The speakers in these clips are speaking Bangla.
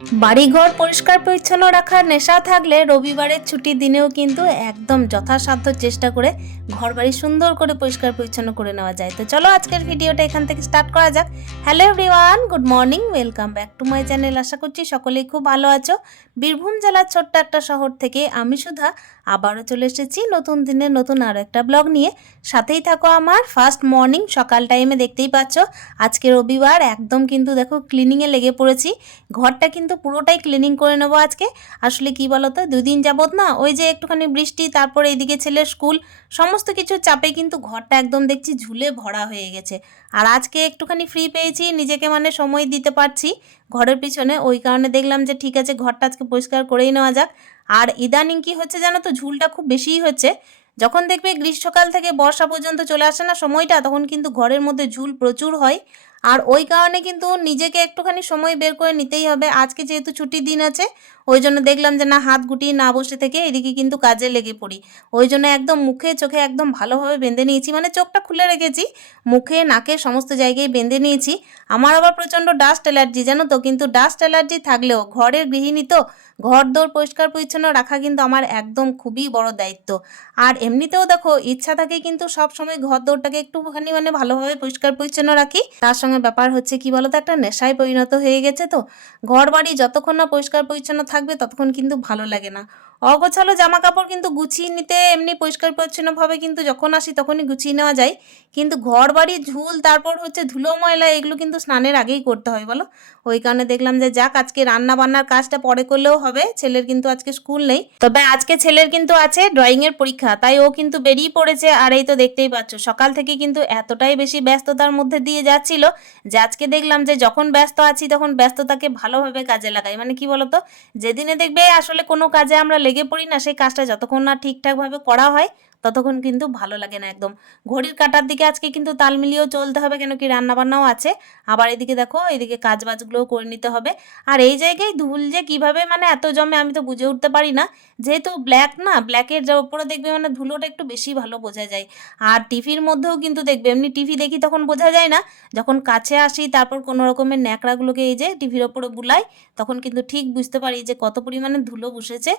বাড়িঘর পরিষ্কার পরিচ্ছন্ন রাখার নেশা থাকলে রবিবারের ছুটির দিনেও কিন্তু একদম যথাসাধ্য চেষ্টা করে ঘর বাড়ি সুন্দর করে পরিষ্কার পরিচ্ছন্ন করে নেওয়া যায়। তো চলো আজকের ভিডিওটা এখান থেকে স্টার্ট করা যাক। Hello everyone, good morning, welcome back to my channel. আশা করছি সকলেই খুব ভালো আছো। বীরভূম জেলার ছোট্ট একটা শহর থেকে আমি সুধা। আবারও চলে এসেছি নতুন দিনের নতুন আরও একটা ব্লগ নিয়ে। সাথেই থাকো আমার ফার্স্ট মর্নিং সকাল টাইমে দেখতেই পাচ্ছ, আজকে রবিবার, একদম কিন্তু দেখো ক্লিনিংয়ে লেগে পড়েছি। ঘরটা কিন্তু পুরোটাই ক্লিনিং করে নেব আজকে। আসলে কি বলতো, দুদিন যাবত না, ওই যে একটুখানি বৃষ্টি, তারপরে এইদিকে ছেলের স্কুল সমস্ত কিছু চাপে কিন্তু ঘরটা একদম দেখছি ঝুলে ভরা হয়ে গেছে। আর আজকে একটুখানি ফ্রি পেয়েছি, নিজেকে মানে সময় দিতে পারছি। ঘরের পিছনে, ওই কারণে দেখলাম যে ঠিক আছে, ঘরটা আজকে পরিষ্কার করেই নেওয়া যাক। আর ইদানিং কি হচ্ছে জানো তো? ঝুলটা খুব বেশিই হচ্ছে। যখন দেখবে গ্রীষ্মকাল থেকে বর্ষা পর্যন্ত চলে আসে না সময়টা, তখন কিন্তু ঘরের মধ্যে ঝুল প্রচুর হয়। আর ওই কারণে কিন্তু নিজেকে একটুখানি সময় বের করে নিতেই হবে। আজকে যেহেতু ছুটির দিন আছে ওই জন্য দেখলাম যে না, হাত গুটিয়ে না বসে থেকে এদিকে কিন্তু কাজে লেগে পড়ি। ওই জন্য একদম মুখে চোখে একদম ভালোভাবে বেঁধে নিয়েছি মানে চোখটা খুলে রেখেছি, মুখে নাকে সমস্ত জায়গায় বেঁধে নিয়েছি। আমার আবার প্রচণ্ড ডাস্ট অ্যালার্জি, জানো তো? কিন্তু ডাস্ট অ্যালার্জি থাকলেও ঘরের গৃহিণী তো ঘর দৌড় পরিষ্কার পরিচ্ছন্ন রাখা কিন্তু আমার একদম খুবই বড় দায়িত্ব। আর এমনিতেও দেখো, ইচ্ছা থাকে কিন্তু সব সময় ঘর দৌড়টাকে একটুখানি মানে ভালোভাবে পরিষ্কার পরিচ্ছন্ন রাখি। তার সঙ্গে ব্যাপার হচ্ছে কি বলতো? একটা নেশায় পরিণত হয়ে গেছে তো। ঘর বাড়ি যতক্ষণ না পরিষ্কার পরিচ্ছন্ন থাকবে ততক্ষণ কিন্তু ভালো লাগে না। অগোছালো জামা কাপড় কিন্তু গুছিয়ে নিতে এমনি পরিষ্কার পরিচ্ছন্নভাবে কিন্তু যখন আসি তখনই গুছিয়ে নেওয়া যায়। কিন্তু ঘর বাড়ি ঝুল, তারপর হচ্ছে ধুলো, ময়লা এগুলো কিন্তু স্নানের আগেই করতে হয় বলো। ওই কারণে দেখলাম যে যাক, আজকে রান্না বান্নার কাজটা পরে করলেও হবে, ছেলের কিন্তু আজকে স্কুল নেই। তবে আজকে ছেলের কিন্তু আছে ড্রয়িংয়ের পরীক্ষা, তাই ও কিন্তু বেরিয়ে পড়েছে আর এই তো দেখতেই পাচ্ছ, সকাল থেকে কিন্তু এতটাই বেশি ব্যস্ততার মধ্যে দিয়ে যাচ্ছিল যে আজকে দেখলাম যে যখন ব্যস্ত আছি তখন ব্যস্ততাকে ভালোভাবে কাজে লাগাই। মানে কি বলতো? যেদিনে দেখবে আসলে কোনো কাজে আমরা লেগে পড়ি না সেই কাজটা যতক্ষণ না ঠিকঠাকভাবে করা হয় ততক্ষণ কিন্তু ভালো লাগে না একদম। ঘড়ির কাটার দিকে আজকে কিন্তু তাল মিলিয়েও চলতে হবে কেন কি রান্না বান্নাও আছে। আবার এদিকে দেখো, এদিকে কাজ বাজগুলোও করে নিতে হবে। আর এই জায়গায় ধুল যে কীভাবে মানে এত জমে আমি তো বুঝে উঠতে পারি না। যেহেতু ব্ল্যাক না ব্ল্যাকের যা উপরে দেখবে মানে ধুলোটা একটু বেশি ভালো বোঝা যায়। আর টিভির মধ্যেও কিন্তু দেখবে, এমনি টিভি দেখি তখন বোঝা যায় না। যখন কাছে আসি, তারপর কোনো রকমের ন্যাকড়াগুলোকে এই যে টিভির ওপরে বুলাই, তখন কিন্তু ঠিক বুঝতে পারি যে কত পরিমাণে ধুলো বসেছে।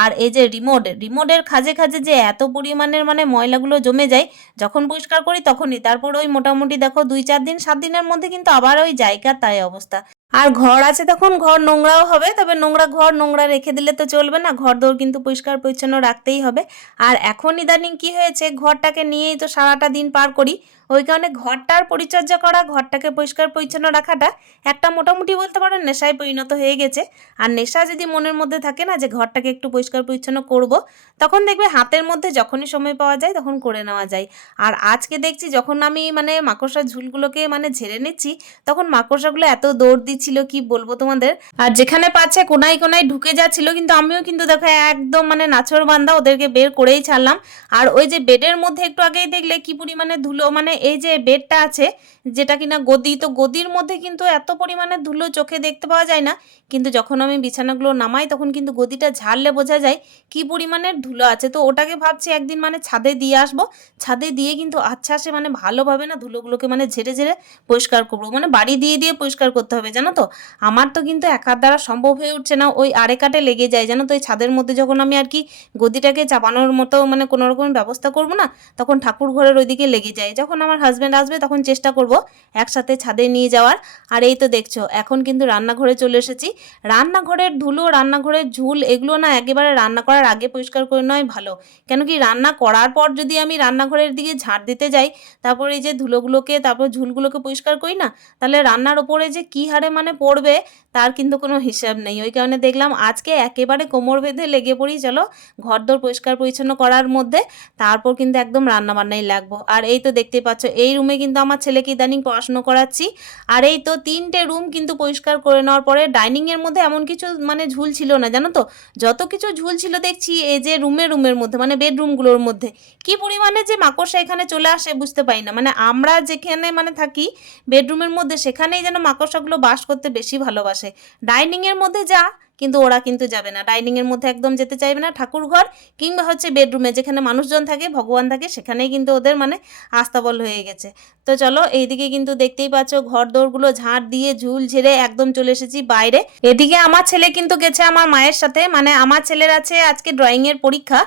আর এই যে রিমোট রিমোটের খাজে খাজে যে এত পরিমাণের মানে ময়লাগুলো জমে যায়, যখন পরিষ্কার করি তখনই। তারপর ওই মোটামুটি দেখো দুই চার দিন, সাত দিনের মধ্যে কিন্তু আবার ওই জায়গা তাই অবস্থা। আর ঘর আছে তখন ঘর নোংরাও হবে, তবে নোংরা ঘর নোংরা রেখে দিলে তো চলবে না, ঘর দৌড় কিন্তু পরিষ্কার পরিচ্ছন্ন রাখতেই হবে। আর এখন ইদানিং কি হয়েছে, ঘরটাকে নিয়েই তো সারাটা দিন পার করি ওই কারণে ঘরটার পরিচর্যা করা, ঘরটাকে পরিষ্কার পরিচ্ছন্ন রাখাটা একটা মোটামুটি বলতে পারো নেশায় পরিণত হয়ে গেছে। আর নেশা যদি মনের মধ্যে থাকে না যে ঘরটাকে একটু পরিষ্কার পরিচ্ছন্ন করব, তখন দেখবে হাতের মধ্যে যখনই সময় পাওয়া যায় তখন করে নেওয়া যায়। আর আজকে দেখছি যখন আমি মানে মাকড়সার ঝুলগুলোকে মানে ঝেড়ে নিচ্ছি, তখন মাকড়সাগুলো এত দৌড় দিচ্ছিল কি বলব তোমাদের? আর যেখানে পাচ্ছে কোনায় কোনায় ঢুকে যাচ্ছিল, কিন্তু আমিও কিন্তু দেখো একদম মানে নাচর বান্ধা ওদেরকে বের করেই ছাড়লাম। আর ওই যে বেডের মধ্যে একটু আগেই দেখলে কি পরিমাণে ধুলো মানে এই যে বেডটা আছে যেটা কিনা গদি, তো গদির মধ্যে কিন্তু এত পরিমাণে ধুলো চোখে দেখতে পাওয়া যায় না। কিন্তু যখন আমি বিছানাগুলো নামাই, তখন কিন্তু গদিটা ঝাড়লে বোঝা যায় কি পরিমাণের ধুলো আছে। তো ওটাকে ভাবছি একদিন মানে ছাদে দিয়ে আসব। ছাদে দিয়ে কিন্তু আচ্ছা সে মানে ভালোভাবে না ধুলোগুলোকে মানে ঝেড়ে ঝেড়ে পরিষ্কার করব। মানে বাড়ি দিয়ে দিয়ে পরিষ্কার করতে হবে, জানো তো? আমার তো কিন্তু একার দ্বারা সম্ভব হয়ে উঠছে না। ওই আড়ে কাটে লেগে যায়, জানো তো? ওই ছাদের মধ্যে যখন আমি আর কি গদিটাকে চাপানোর মতো মানে কোনো রকম ব্যবস্থা করব না, তখন ঠাকুর ঘরের ওইদিকে লেগে যায়। যখন আমার হাজব্যান্ড আসবে, তখন চেষ্টা করব একসাথে ছাদে নিয়ে যাওয়ার। আর এই তো দেখছ, এখন কিন্তু রান্নাঘরে চলে এসেছি। রান্নাঘরের ধুলো, রান্নাঘরের ঝুল, এগুলো না একেবারে রান্না করার আগে পরিষ্কার করে নয় ভালো। কেন কি রান্না করার পর যদি আমি রান্নাঘরের দিকে ঝাড় দিতে যাই, তারপর এই যে ধুলোগুলোকে, তারপর ঝুলগুলোকে পরিষ্কার করি না, তাহলে রান্নার ওপরে যে কী হারে মানে পড়বে, তার কিন্তু কোনো হিসাব নেই। ওই কারণে দেখলাম আজকে একেবারে কোমর বেঁধে লেগে পড়ি, চলো ঘরদোর পরিষ্কার পরিচ্ছন্ন করার মধ্যে, তারপর কিন্তু একদম রান্নাবান্নাই লাগবো। আর এই তো দেখতে পাচ্ছ, এই রুমে কিন্তু আমার ছেলেকে ইদানিং পড়াশুনো করাচ্ছি। আর এই তো তিনটে রুম কিন্তু পরিষ্কার করে নেওয়ার পরে ডাইনিংয়ের মধ্যে এমন কিছু মানে ঝুল ছিল না, জানো তো? যত কিছু ঝুল ছিল দেখছি এই যে রুমে রুমের মধ্যে মানে বেডরুমগুলোর মধ্যে, কি পরিমাণে যে মাকড়সা এখানে চলে আসে বুঝতে পারি না। মানে আমরা যেখানে মানে থাকি বেডরুমের মধ্যে, সেখানেই যেন মাকড়সাগুলো বাস করতে বেশি ভালোবাসে। ডাইনিংয়ের মধ্যে যা কিন্তু ওরা কিন্তু যাবে না। ডাইনিংয়ের মধ্যে একদম যেতে চাইবে না। ঠাকুর ঘর কিংবা হচ্ছে বেডরুমে যেখানে মানুষজন থাকে, ভগবান থাকে, সেখানেই কিন্তু ওদের মানে আস্তাবল হয়ে গেছে। তো চলো এইদিকে কিন্তু দেখতেই পাচ্ছ ঘর দৌড়গুলো ঝাঁট দিয়ে ঝুল ঝেড়ে একদম চলে এসেছি বাইরে। এদিকে আমার ছেলে কিন্তু গেছে আমার মায়ের সাথে। মানে আমার ছেলের আছে আজকে ড্রয়িংয়ের পরীক্ষা।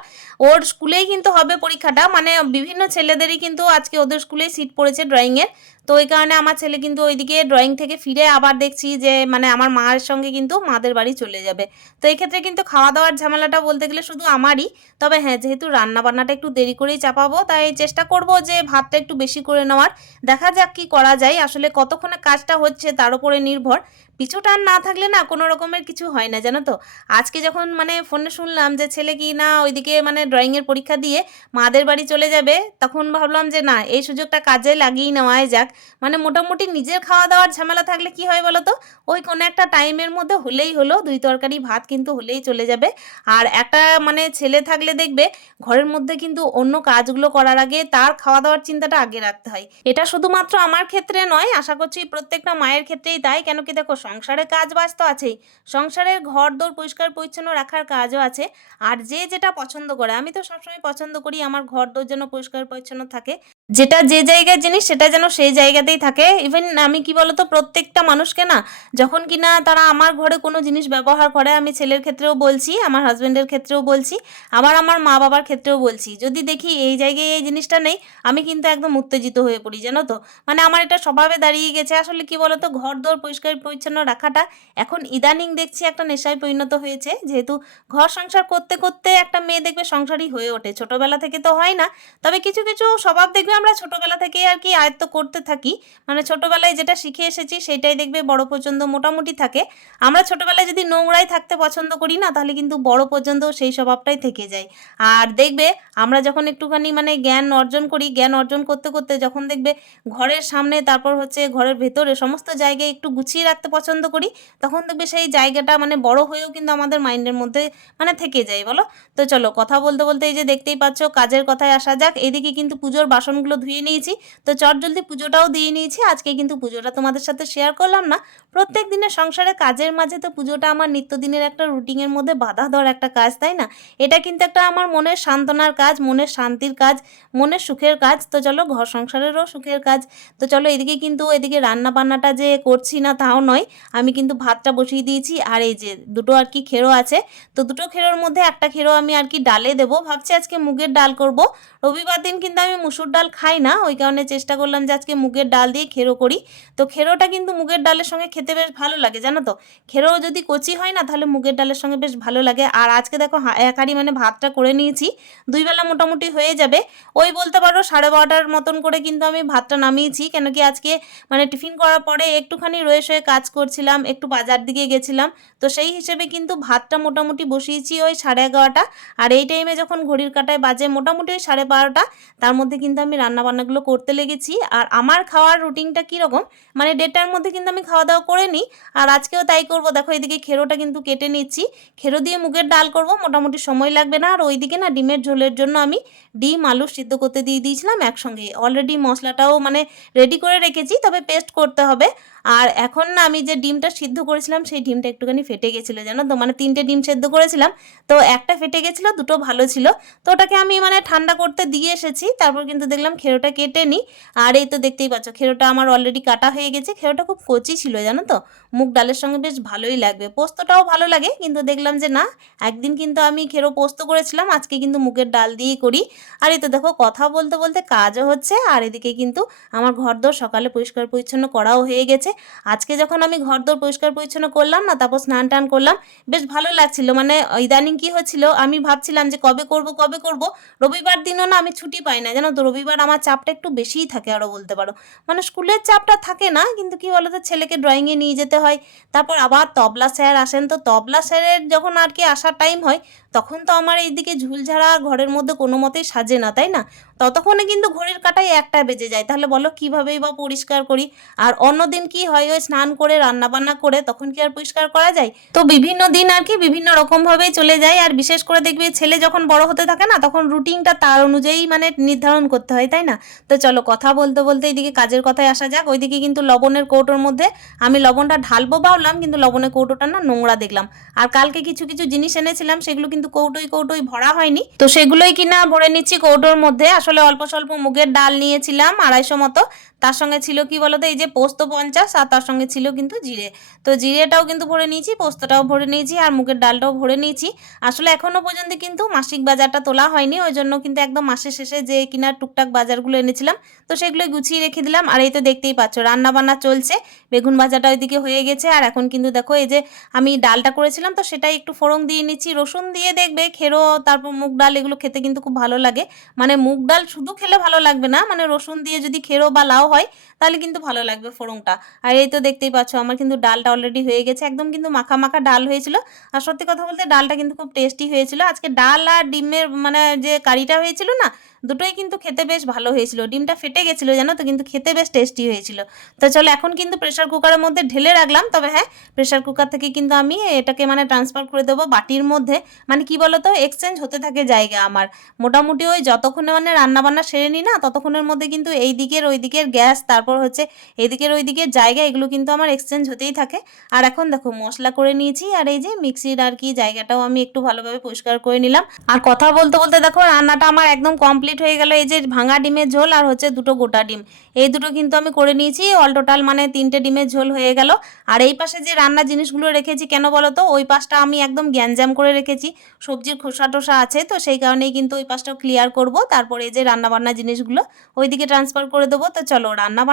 ওর স্কুলেই কিন্তু হবে পরীক্ষাটা। মানে বিভিন্ন ছেলেদেরই কিন্তু আজকে ওদের স্কুলেই সিট পড়েছে ড্রয়িংয়ের। তো ওই কারণে আমার ছেলে কিন্তু ওইদিকে ড্রয়িং থেকে ফিরে আবার দেখছি যে মানে আমার মার সঙ্গে কিন্তু মাদের বাড়ি চলে যাবে। তো এই ক্ষেত্রে কিন্তু খাওয়া দাওয়ার ঝামেলাটা বলতে গেলে শুধু আমারই। তবে হ্যাঁ যেহেতু রান্না বান্নাটা একটু দেরি করেই চাপাবো, তাই চেষ্টা করব যে ভাতটা একটু বেশি করে নেওয়ার। দেখা যাক কি করা যায়। আসলে কতক্ষণে কাজটা হচ্ছে তার উপরে নির্ভর। পিছু টান না থাকলে না কোনো রকমের কিছু হয় না, জানো তো? আজকে যখন মানে ফোনে শুনলাম যে ছেলে কি না ওইদিকে মানে ড্রয়িংয়ের পরীক্ষা দিয়ে মাদের বাড়ি চলে যাবে, তখন ভাবলাম যে না, এই সুযোগটা কাজে লাগিয়ে নেওয়াই যাক। মানে মোটামুটি নিজের খাওয়া দাওয়ার ঝামেলা থাকলে কি হয় বলো তো? ওই কোনো একটা টাইমের মধ্যে হলেই হলো, দুই তরকারি ভাত কিন্তু হলেই চলে যাবে। আর একটা মানে ছেলে থাকলে দেখবে ঘরের মধ্যে কিন্তু অন্য কাজগুলো করার আগে তার খাওয়া দাওয়ার চিন্তাটা আগে রাখতে হয়। এটা শুধুমাত্র আমার ক্ষেত্রে নয়, আশা করছি প্রত্যেকটা মায়ের ক্ষেত্রেই তাই। কেন কি দেখো সংসারের কাজ বাজ তো আছেই। সংসারের ঘর দোর পরিষ্কার পরিচ্ছন্ন রাখার কাজও আছে। আর যে যেটা পছন্দ করে, আমি তো সবসময় পছন্দ করি, আমার ঘর দোর যেন পরিষ্কার পরিচ্ছন্ন থাকে। যেটা যে জায়গায় জিনিস সেটা যেন সেই জায়গাতেই থাকে। ইভেন আমি কি বলতো, প্রত্যেকটা মানুষকে না, যখন কিনা তারা আমার ঘরে কোনো জিনিস ব্যবহার করে, আমি ছেলের ক্ষেত্রেও বলছি, আমার হাজবেন্ডের ক্ষেত্রেও বলছি, আবার আমার মা বাবার ক্ষেত্রেও বলছি। যদি দেখি এই জায়গায় এই জিনিসটা নেই, আমি কিন্তু একদম উত্তেজিত হয়ে পড়ি, জানো তো? মানে আমার এটা স্বভাবে দাঁড়িয়ে গেছে। আসলে কি বলতো ঘর দোর পরিষ্কার পরিচ্ছন্ন রাখাটা, এখন ইদানিং দেখছি একটা নেশায় পরিণত হয়েছে। যেহেতু ঘর সংসার করতে করতে একটা মেয়ে দেখবে সংসারই হয়ে ওঠে। ছোটবেলা থেকে তো হয় না। তবে কিছু কিছু স্বভাব দেখবে আমরা ছোটবেলা থেকেই আর কি আয়ত্ত করতে থাকি। মানে ছোটবেলায় যেটা শিখে এসেছি সেটাই দেখবে বড় পর্যন্ত মোটামুটি থাকে। আমরা ছোটবেলায় যদি নোংরাই থাকতে পছন্দ করি না, তাহলে কিন্তু বড় পর্যন্ত সেই স্বভাবটাই থেকে যায়। আর দেখবে আমরা যখন একটুখানি মানে জ্ঞান অর্জন করি, জ্ঞান অর্জন করতে করতে যখন দেখবে ঘরের সামনে, তারপর হচ্ছে ঘরের ভেতরে সমস্ত জায়গায় একটু গুছিয়ে রাখতে পছন্দ করি, তখন দেখবে সেই জায়গাটা মানে বড় হয়েও কিন্তু আমাদের মাইন্ডের মধ্যে মানে থেকে যায়, বলো? তো চলো কথা বলতে বলতে এই যে দেখতেই পাচ্ছ, কাজের কথায় আসা যাক। এদিকে কিন্তু পুজোর বাসনগুলো ধুয়ে নিয়েছি। তো চট জলদি পুজোটাও দিয়ে নিয়েছি। আজকে কিন্তু পুজোটা তোমাদের সাথে শেয়ার করলাম না। প্রত্যেক দিনের সংসারে কাজের মাঝে তো পুজোটা আমার নিত্যদিনের একটা রুটিনের মধ্যে বাধা দেওয়ার একটা কাজ, তাই না? এটা কিন্তু একটা আমার মনের সান্ত্বনার কাজ, মনের শান্তির কাজ, মনের সুখের কাজ। তো চলো ঘর সংসারেরও সুখের কাজ। তো চলো এদিকে কিন্তু এদিকে রান্না বান্নাটা যে করছি না তাও নয়। আমি কিন্তু ভাতটা বসিয়ে দিয়েছি। আর এই যে দুটো আর কি খেরো আছে। তো দুটো খেরোর মধ্যে একটা খেরো আমি আর কি ডালে দেবো। ভাবছি আজকে মুগের ডাল করব। রবিবার দিন কিন্তু আমি মুসুর ডাল খাই না, ওই কারণে চেষ্টা করলাম যে আজকে মুগের ডাল দিয়ে খেরো করি। তো খেরোটা কিন্তু মুগের ডালের সঙ্গে খেতে বেশ ভালো লাগে, জানো তো? খেরো যদি কচি হয় না, তাহলে মুগের ডালের সঙ্গে বেশ ভালো লাগে। আর আজকে দেখো হা- এক হাঁড়ি মানে ভাতটা করে নিয়েছি, দুই বেলা মোটামুটি হয়ে যাবে। ওই বলতে পারো সাড়ে বারোটার মতন করে কিন্তু আমি ভাতটা নামিয়েছি, কেন কি আজকে মানে টিফিন করার পরে একটুখানি রয়ে শয়ে কাজ করছিলাম, একটু বাজার দিকে গেছিলাম। তো সেই হিসেবে কিন্তু ভাতটা মোটামুটি বসিয়েছি ওই সাড়ে এগারোটা। আর এই টাইমে যখন ঘড়ির কাটায় বাজে, মোটামুটি ওই সাড়ে বারোটা, তার মধ্যে কিন্তু আমি রান্না বান্নাগুলো করতে লেগেছি। আর আমার খাওয়ার রুটিনটা কীরকম? মানে ডেটার মধ্যে কিন্তু আমি খাওয়া দাওয়া করে নিই। আর আজকেও তাই করব। দেখো এদিকে খেরোটা কিন্তু কেটে নিচ্ছি। খেরো দিয়ে মুগের ডাল করব, মোটামুটি সময় লাগবে না। আর ওইদিকে না ডিমের ঝোলের জন্য আমি ডিম, আলু সিদ্ধ করতে দিয়ে দিয়েছিলাম একসঙ্গে। অলরেডি মশলাটাও মানে রেডি করে রেখেছি, তবে পেস্ট করতে হবে। আর এখন না আমি যে ডিমটা সিদ্ধ করেছিলাম, সেই ডিমটা একটুখানি ফেটে গেছিল, জানো তো? মানে তিনটে ডিম সেদ্ধ করেছিলাম, তো একটা ফেটে গেছিল, দুটো ভালো ছিল। তো ওটাকে আমি মানে ঠান্ডা করতে দিয়ে এসেছি, তারপর কিন্তু দেখলাম খেরোটা কেটে নিই আর এই তো দেখতেই পাচ্ছ, খেরোটা আমার অলরেডি কাটা হয়ে গেছে। খেরোটা খুব কচি ছিল, জানো তো? মুগ ডালের সঙ্গে বেশ ভালোই লাগবে। পোস্তটাও ভালো লাগে, কিন্তু দেখলাম যে না, একদিন কিন্তু আমি খেরো পোস্ত করেছিলাম, আজকে কিন্তু মুগের ডাল দিয়েই করি। আর এই তো দেখো, কথা বলতে বলতে কাজও হচ্ছে, আর এদিকে কিন্তু আমার ঘরদোর সকালে পরিষ্কার পরিচ্ছন্ন করাও হয়ে গেছে। আজকে যখন আমি ঘরদোর পরিষ্কার পরিচ্ছন্ন করলাম না, তারপর স্নান টান করলাম, বেশ ভালো লাগছিল। মানে ইদানিং কি হচ্ছিল, আমি ভাবছিলাম যে কবে করব কবে করব? রবিবার দিনও না আমি ছুটি পাই না। যেন তো, রবিবার আমার চাপটা একটু বেশিই থাকে আরও বলতে পারো। মানে স্কুলের চাপটা থাকে না, কিন্তু কি তো ছেলেকে ড্রয়িংয়ে নিয়ে যেতে হয়। তারপর আবার তবলা স্যার আসেন। তো তবলা স্যারের যখন আর কি আসার টাইম হয় তখন তো আমার এই এইদিকে ঝুলঝাড়া ঘরের মধ্যে কোনো মতেই সাজে না, তাই না? ততক্ষণে কিন্তু ঘড়ির কাটায় একটা বেজে যায়। তাহলে বলো, কীভাবেই বা পরিষ্কার করি? আর অন্যদিন কি হয় ওই স্নান করে রান্না বান্না করে, তখন কি আর পরিষ্কার করা যায়? তো বিভিন্ন দিন আর কি বিভিন্ন রকমভাবেই চলে যায়। আর বিশেষ করে দেখবে ছেলে যখন বড় হতে থাকে না, তখন রুটিনটা তার অনুযায়ী মানে নির্ধারণ করতে হয়, তাই না? তো চলো, কথা বলতে বলতে এইদিকে কাজের কথায় আসা যাক। ওইদিকে কিন্তু লবণের কৌটোর মধ্যে আমি লবণটা ঢালবো ভাবলাম, কিন্তু লবণের কৌটোটা না নোংরা দেখলাম। আর কালকে কিছু কিছু জিনিস এনেছিলাম, সেগুলো কিন্তু কৌটোই কৌটোই ভরা হয়নি। তো সেগুলোই কিনা ভরে নিচ্ছি কৌটোর মধ্যে। আসলে অল্প স্বল্প মুগের ডাল নিয়েছিলাম, আড়াইশো মতো। তার সঙ্গে ছিল কি বলতো? এই যে পোস্ত পঞ্চাশ আর তার সঙ্গে ছিল কিন্তু জিরে। তো জিরেটাও কিন্তু ভরে নিয়েছি, পোস্তটাও ভরে নিয়েছি আর মুগের ডালটাও ভরে নিয়েছি। আসলে এখনও পর্যন্ত কিন্তু মাসিক বাজারটা তোলা হয়নি, ওই জন্য কিন্তু একদম মাসের শেষে যে কিনা টুকটাক বাজারগুলো এনেছিলাম, তো সেগুলো গুছিয়ে রেখে দিলাম। আর এই তো দেখতেই পাচ্ছ রান্না বান্না চলছে, বেগুন ভাজাটা ওইদিকে হয়ে গেছে। আর এখন কিন্তু দেখো, এই যে আমি ডালটা করেছিলাম, তো সেটাই একটু ফোড়ন দিয়ে নিচ্ছি, রসুন দিয়ে দেখবে, খেরো, তারপর মুগ ডাল, এগুলো খেতে কিন্তু খুব ভালো লাগে। মানে মুগ ডাল শুধু খেলে ভালো লাগবে না মানে রসুন দিয়ে যদি খেরো বা লাউ হয় তাহলে কিন্তু ভালো লাগবে ফোড়নটা। আর এই তো দেখতেই পাচ্ছ, আমার কিন্তু ডালটা অলরেডি হয়ে গেছে, একদম কিন্তু মাখা মাখা ডাল হয়েছিল। আর সত্যি কথা বলতে ডালটা কিন্তু খুব টেস্টি হয়েছিল। আজকে ডাল আর ডিমের মানে যে কারিটা হয়েছিল না, দুটোই কিন্তু খেতে বেশ ভালো হয়েছিল। ডিমটা ফেটে গেছিল জানো তো, কিন্তু খেতে বেশ টেস্টি হয়েছিল। তো চলো এখন কিন্তু প্রেশার কুকারের মধ্যে ঢেলে রাখলাম, তবে হ্যাঁ প্রেশার কুকার থেকে কিন্তু আমি এটাকে মানে ট্রান্সফার করে দেবো বাটির মধ্যে। মানে কি বলো তো এক্সচেঞ্জ হতে থাকে জায়গা আমার। মোটামুটি ওই যতক্ষণে মানে রান্না বান্না সেরে নিই না, ততক্ষণের মধ্যে কিন্তু এই দিকের ওই দিকের গ্যাস, তারপর হচ্ছে এদিকের ওই দিকের জায়গা এগুলো কিন্তু আমার এক্সচেঞ্জ হতেই থাকে। আর এখন দেখো মশলা করে নিয়েছি আর এই যে মিক্সির আর কি জায়গাটাও আমি একটু ভালোভাবে পরিষ্কার করে নিলাম। আর কথা বলতে বলতে দেখো রান্নাটা আমার একদম কমপ্লিট হয়ে গেল। এই যে ভাঙা ডিমের ঝোল আর হচ্ছে দুটো গোটা ডিম। এই দুটো কিন্তু আমি করে নিয়েছি। অল টোটাল মানে তিনটে ডিমের ঝোল হয়ে গেল। আর এই পাশে যে রান্না জিনিসগুলো রেখেছি কেন বলো তো? ওই পাশটা আমি একদম গ্যাঞ্জাম করে রেখেছি। সবজির খোসা টোসা আছে তো সেই কারণেই কিন্তু ওই পাশটাও ক্লিয়ার করব। তারপরে এই যে রান্না বান্না জিনিসগুলো ওইদিকে ট্রান্সফার করে দেবো। তো চলো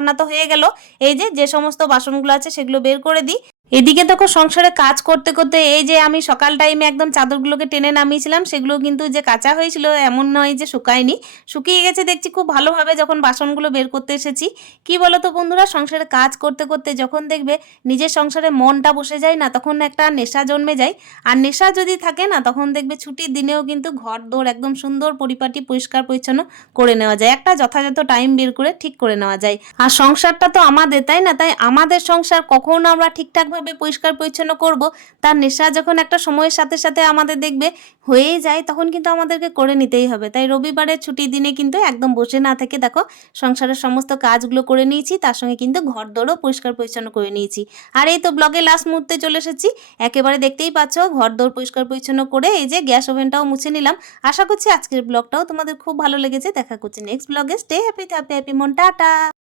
রান্না তো হয়ে গেল। এই যে যে সমস্ত বাসনগুলো আছে সেগুলো বের করে দিই। এদিকে দেখো সংসারে কাজ করতে করতে এই যে আমি সকাল টাইমে একদম চাদরগুলোকে টেনে নামিয়েছিলাম সেগুলো কিন্তু যে কাঁচা হয়েছিল, এমন নয় যে শুকায়নি। শুকিয়ে গেছে দেখছি খুব ভালোভাবে যখন বাসনগুলো বের করতে এসেছি। কি বলো তো বন্ধুরা, সংসারে কাজ করতে করতে যখন দেখবে নিজের সংসারে মনটা বসে যায় না, তখন একটা নেশা জন্মে যায়। আর নেশা যদি থাকে না, তখন দেখবে ছুটির দিনেও কিন্তু ঘর দৌড় একদম সুন্দর পরিপাটি, পরিষ্কার, পরিচ্ছন্ন করে নেওয়া যায়। একটা যথাযথ টাইম বের করে ঠিক করে নেওয়া যায়। আর সংসারটা তো আমাদের, তাই না? তাই আমাদের সংসার কখন আমরা ঠিকঠাকভাবে পরিষ্কার পরিচ্ছন্ন করব তার নেশা যখন একটা সময়ের সাথে সাথে আমাদের দেখবে হয়েই যায় তখন কিন্তু আমাদেরকে করে নিতেই হবে তাই রবিবারের ছুটির দিনে কিন্তু একদম বসে না থেকে দেখো সংসারের সমস্ত কাজগুলো করে নিয়েছি তার সঙ্গে কিন্তু ঘর দৌড়ও পরিষ্কার পরিচ্ছন্ন করে নিয়েছি আর এই তো ব্লগে লাস্ট মুহূর্তে চলে এসেছি একেবারে দেখতেই পাচ্ছ ঘর দৌড় পরিষ্কার পরিচ্ছন্ন করে এই যে গ্যাস ওভেনটাও মুছে নিলাম আশা করছি আজকের ব্লগটাও তোমাদের খুব ভালো লেগেছে দেখা করছি নেক্সট ব্লগে স্টে হ্যাপি হ্যাপি হ্যাপি মন টাটা